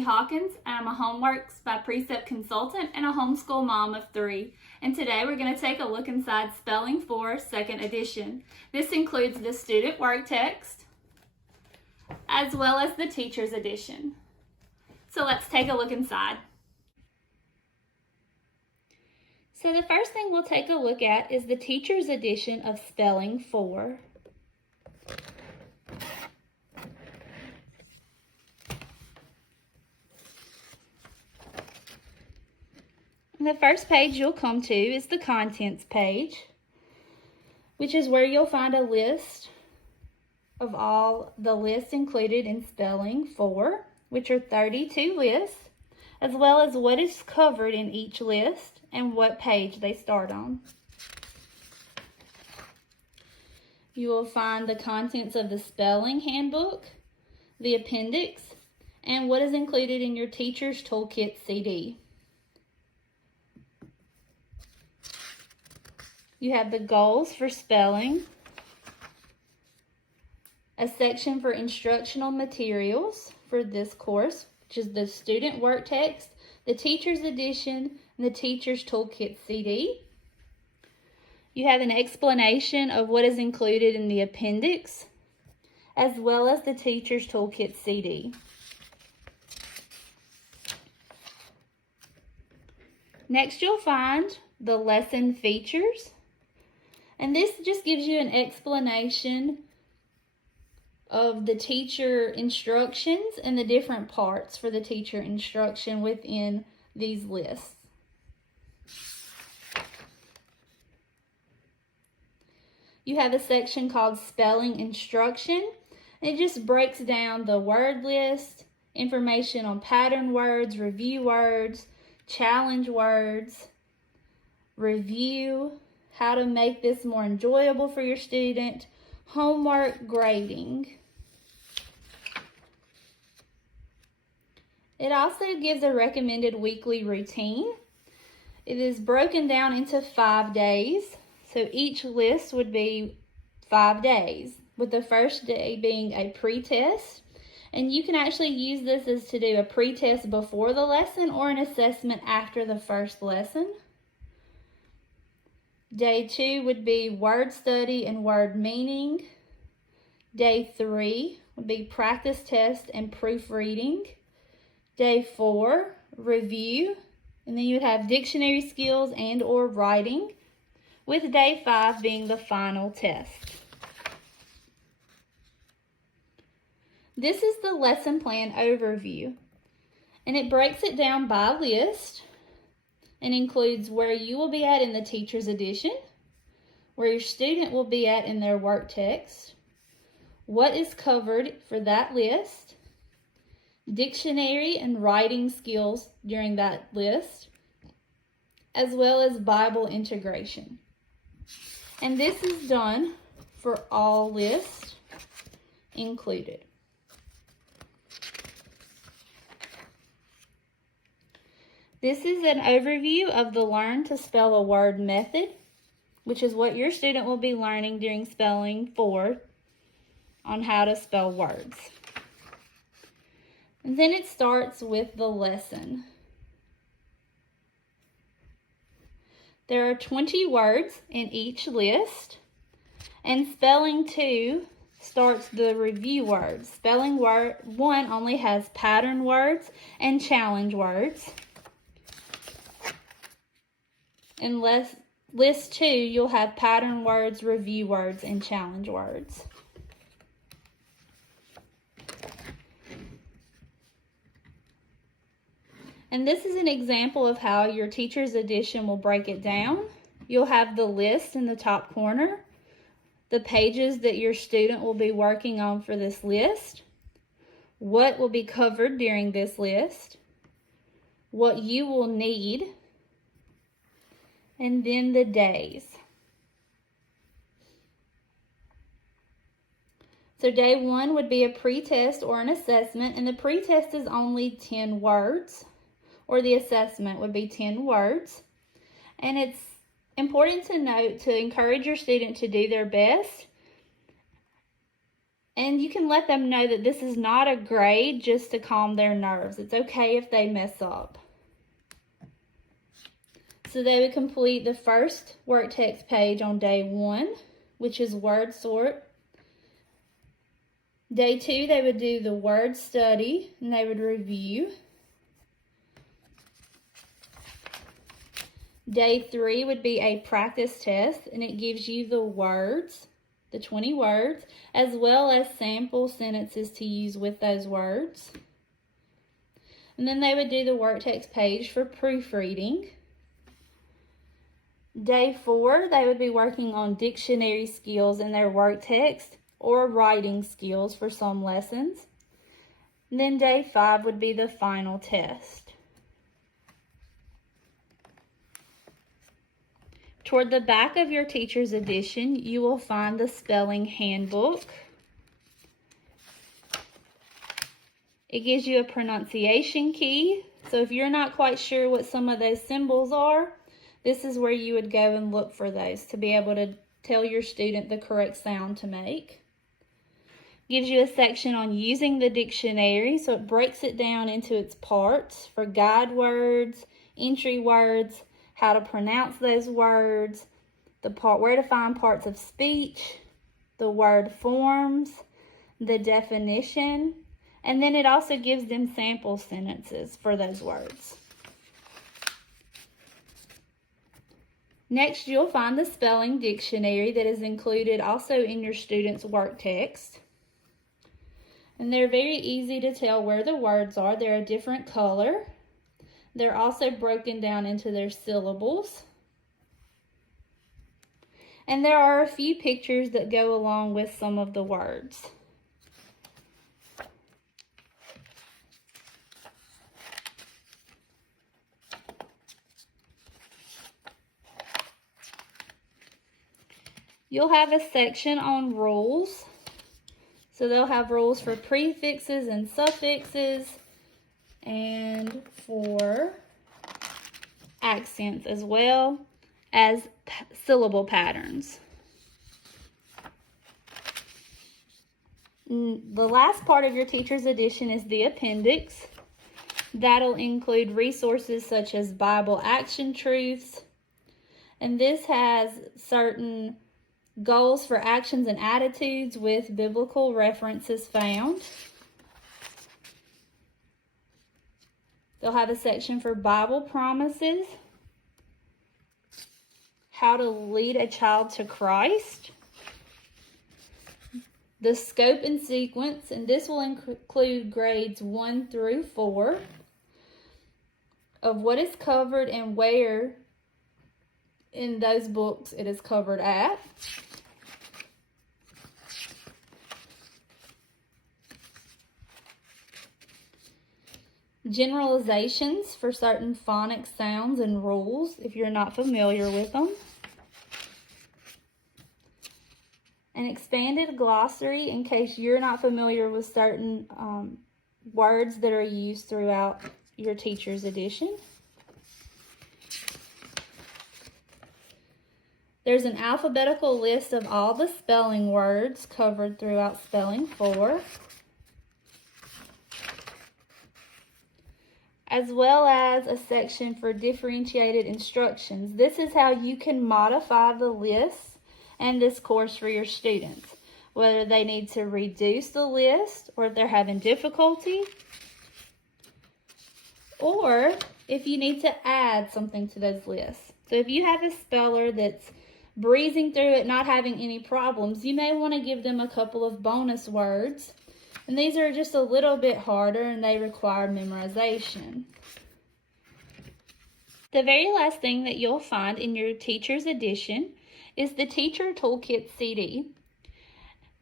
Whitney Hawkins, and I'm a Homeworks by Precept consultant and a homeschool mom of 3. And today we're going to take a look inside Spelling 4 2nd edition. This includes the student work text as well as the teacher's edition. So let's take a look inside. So the first thing we'll take a look at is the teacher's edition of Spelling 4. The first page you'll come to is the contents page, which is where you'll find a list of all the lists included in Spelling 4, which are 32 lists, as well as what is covered in each list and what page they start on. You will find the contents of the spelling handbook, the appendix, and what is included in your Teacher's Toolkit CD. You have the goals for spelling, a section for instructional materials for this course, which is the student work text, the teacher's edition, and the teacher's toolkit CD. You have an explanation of what is included in the appendix, as well as the teacher's toolkit CD. Next, you'll find the lesson features. And this just gives you an explanation of the teacher instructions and the different parts for the teacher instruction within these lists. You have a section called Spelling Instruction. It just breaks down the word list, information on pattern words, review words, challenge words, review, how to make this more enjoyable for your student, homework grading. It also gives a recommended weekly routine. It is broken down into 5 days, so each list would be 5 days, with the first day being a pre-test. And you can actually use this as to do a pre-test before the lesson or an assessment after the first lesson. Day 2 would be word study and word meaning. Day 3 would be practice test and proofreading. Day 4, review. And then you would have dictionary skills and or writing, with day 5 being the final test. This is the lesson plan overview, and it breaks it down by list and includes where you will be at in the teacher's edition, where your student will be at in their work text, what is covered for that list, dictionary and writing skills during that list, as well as Bible integration. And this is done for all lists included. This is an overview of the Learn to Spell a Word method, which is what your student will be learning during Spelling 4 on how to spell words. And then it starts with the lesson. There are 20 words in each list, and Spelling 2 starts the review words. Spelling 1 only has pattern words and challenge words. In list 2, you'll have pattern words, review words, and challenge words. And this is an example of how your teacher's edition will break it down. You'll have the list in the top corner, the pages that your student will be working on for this list, what will be covered during this list, what you will need, and then the days. So day 1 would be a pre-test or an assessment, and the pre-test is only 10 words, or the assessment would be 10 words. And it's important to note to encourage your student to do their best And you can let them know that this is not a grade, just to calm their nerves. It's okay if they mess up. So they would complete the first work text page on day 1, which is word sort. Day 2, they would do the word study, and they would review. Day 3 would be a practice test, and it gives you the words, the 20 words, as well as sample sentences to use with those words. And then they would do the work text page for proofreading. Day 4, they would be working on dictionary skills in their work text or writing skills for some lessons. And then day 5 would be the final test. Toward the back of your teacher's edition, you will find the spelling handbook. It gives you a pronunciation key. So if you're not quite sure what some of those symbols are, this is where you would go and look for those to be able to tell your student the correct sound to make. It gives you a section on using the dictionary, so it breaks it down into its parts for guide words, entry words, how to pronounce those words, where to find parts of speech, the word forms, the definition, and then it also gives them sample sentences for those words. Next, you'll find the spelling dictionary that is included also in your student's work text. And they're very easy to tell where the words are. They're a different color. They're also broken down into their syllables. And there are a few pictures that go along with some of the words. You'll have a section on rules. So they'll have rules for prefixes and suffixes and for accents, as well as syllable patterns. The last part of your teacher's edition is the appendix. That'll include resources such as Bible action truths. And this has certain goals for actions and attitudes with biblical references found. They'll have a section for Bible promises, how to lead a child to Christ, the scope and sequence, and this will include grades 1 through 4 of what is covered and where in those books it is covered at. Generalizations for certain phonic sounds and rules if you're not familiar with them. An expanded glossary in case you're not familiar with certain words that are used throughout your teacher's edition. There's an alphabetical list of all the spelling words covered throughout Spelling 4. As well as a section for differentiated instructions. This is how you can modify the lists and this course for your students, whether they need to reduce the list or if they're having difficulty, or if you need to add something to those lists. So if you have a speller that's breezing through it, not having any problems, you may want to give them a couple of bonus words. And these are just a little bit harder and they require memorization. The very last thing that you'll find in your teacher's edition is the Teacher Toolkit CD.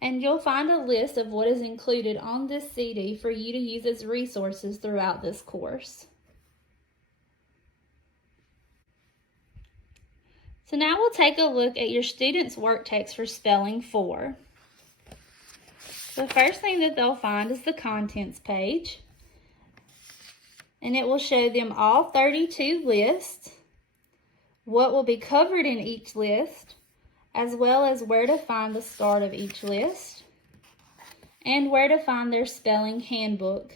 And you'll find a list of what is included on this CD for you to use as resources throughout this course. So now we'll take a look at your student's work text for Spelling 4. The first thing that they'll find is the contents page, and it will show them all 32 lists, what will be covered in each list, as well as where to find the start of each list. and where to find their spelling handbook.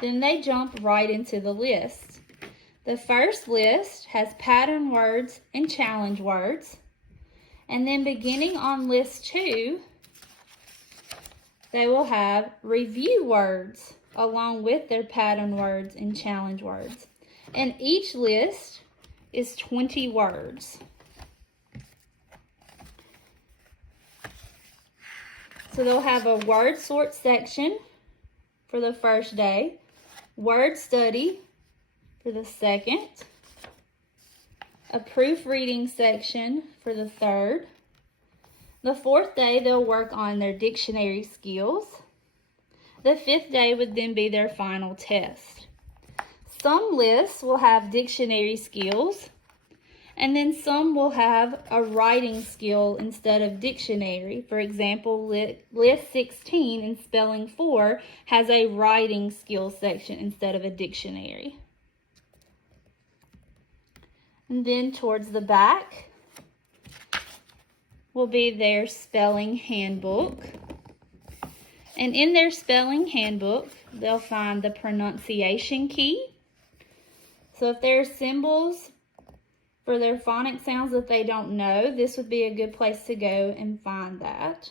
Then they jump right into the list. The first list has pattern words and challenge words. And then beginning on list 2, they will have review words along with their pattern words and challenge words. And each list is 20 words. So they'll have a word sort section for the first day, word study for the second, a proofreading section for the third. The fourth day, they'll work on their dictionary skills. The fifth day would then be their final test. Some lists will have dictionary skills, and then some will have a writing skill instead of dictionary. For example, list 16 in spelling 4 has a writing skill section instead of a dictionary. And then towards the back will be their spelling handbook. And in their spelling handbook, they'll find the pronunciation key. So if there are symbols for their phonic sounds that they don't know, this would be a good place to go and find that.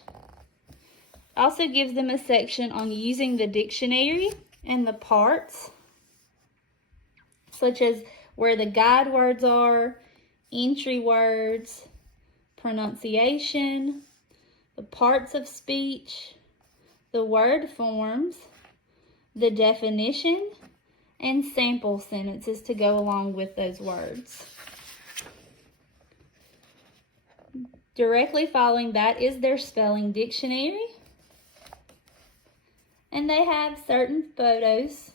Also gives them a section on using the dictionary and the parts, such as where the guide words are, entry words, pronunciation, the parts of speech, the word forms, the definition, and sample sentences to go along with those words. Directly following that is their spelling dictionary. And they have certain photos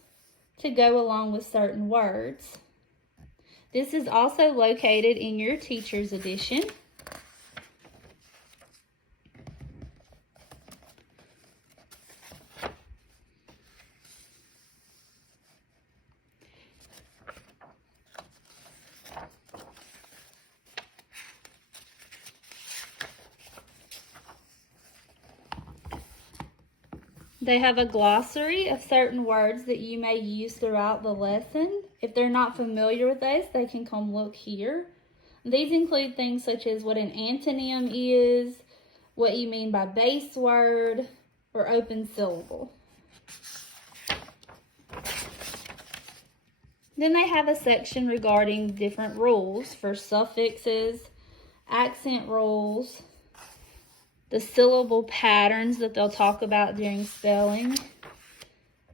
to go along with certain words. This is also located in your teacher's edition. They have a glossary of certain words that you may use throughout the lesson. If they're not familiar with those, they can come look here. These include things such as what an antonym is, what you mean by base word, or open syllable. Then they have a section regarding different rules for suffixes, accent rules, the syllable patterns that they'll talk about during spelling,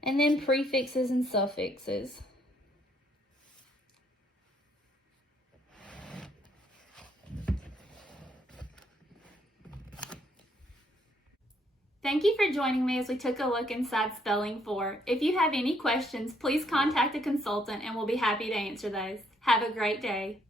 and then prefixes and suffixes. Thank you for joining me as we took a look inside Spelling 4. If you have any questions, please contact a consultant and we'll be happy to answer those. Have a great day.